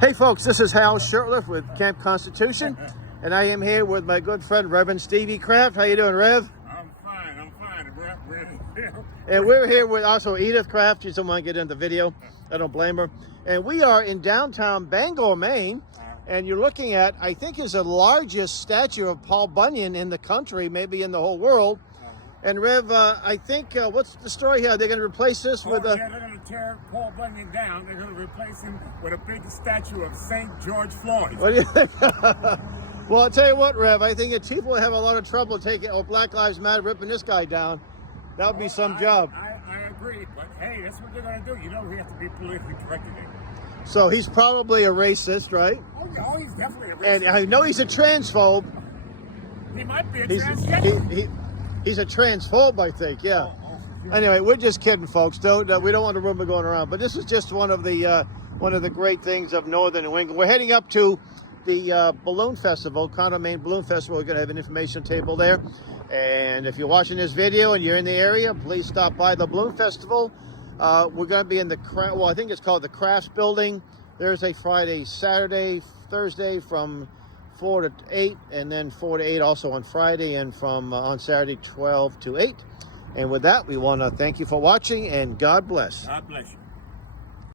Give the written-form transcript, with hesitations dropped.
Hey folks, this is Hal Shurtleff with Camp Constitution, and I am here with my good friend Reverend Stevie Kraft. How you doing, Rev? I'm fine. And we're here with also Edith Kraft. She doesn't want to get into the video. I don't blame her. And we are in downtown Bangor, Maine, and you're looking at, I think, is the largest statue of Paul Bunyan in the country, maybe in the whole world. And Rev, I think, what's the story here? They're going to replace this with a... Yeah, they're going to tear Paul Bunyan down. They're going to replace him with a big statue of St. George Floyd. What do you think? Well, I'll tell you what, Rev, I think if people have a lot of trouble taking, Black Lives Matter, ripping this guy down, that would be some job. I agree, but hey, that's what they're going to do. You know, we have to be politically correct today. So he's probably a racist, right? Oh, he's definitely a racist. And I know he's a transphobe. He might be a transgender. He's a transphobe, I think, yeah. Anyway, we're just kidding, folks. We don't want the rumor going around. But this is just one of the great things of northern New England. We're heading up to the Balloon Festival, Conroe, Maine Balloon Festival. We're going to have an information table there. And if you're watching this video and you're in the area, please stop by the Balloon Festival. We're going to be in I think it's called the Crafts Building. Thursday, Friday, Saturday, Thursday from 4 to 8, and then 4 to 8 also on Friday, and from on Saturday 12 to 8. And with that, we want to thank you for watching, and God bless. God bless you.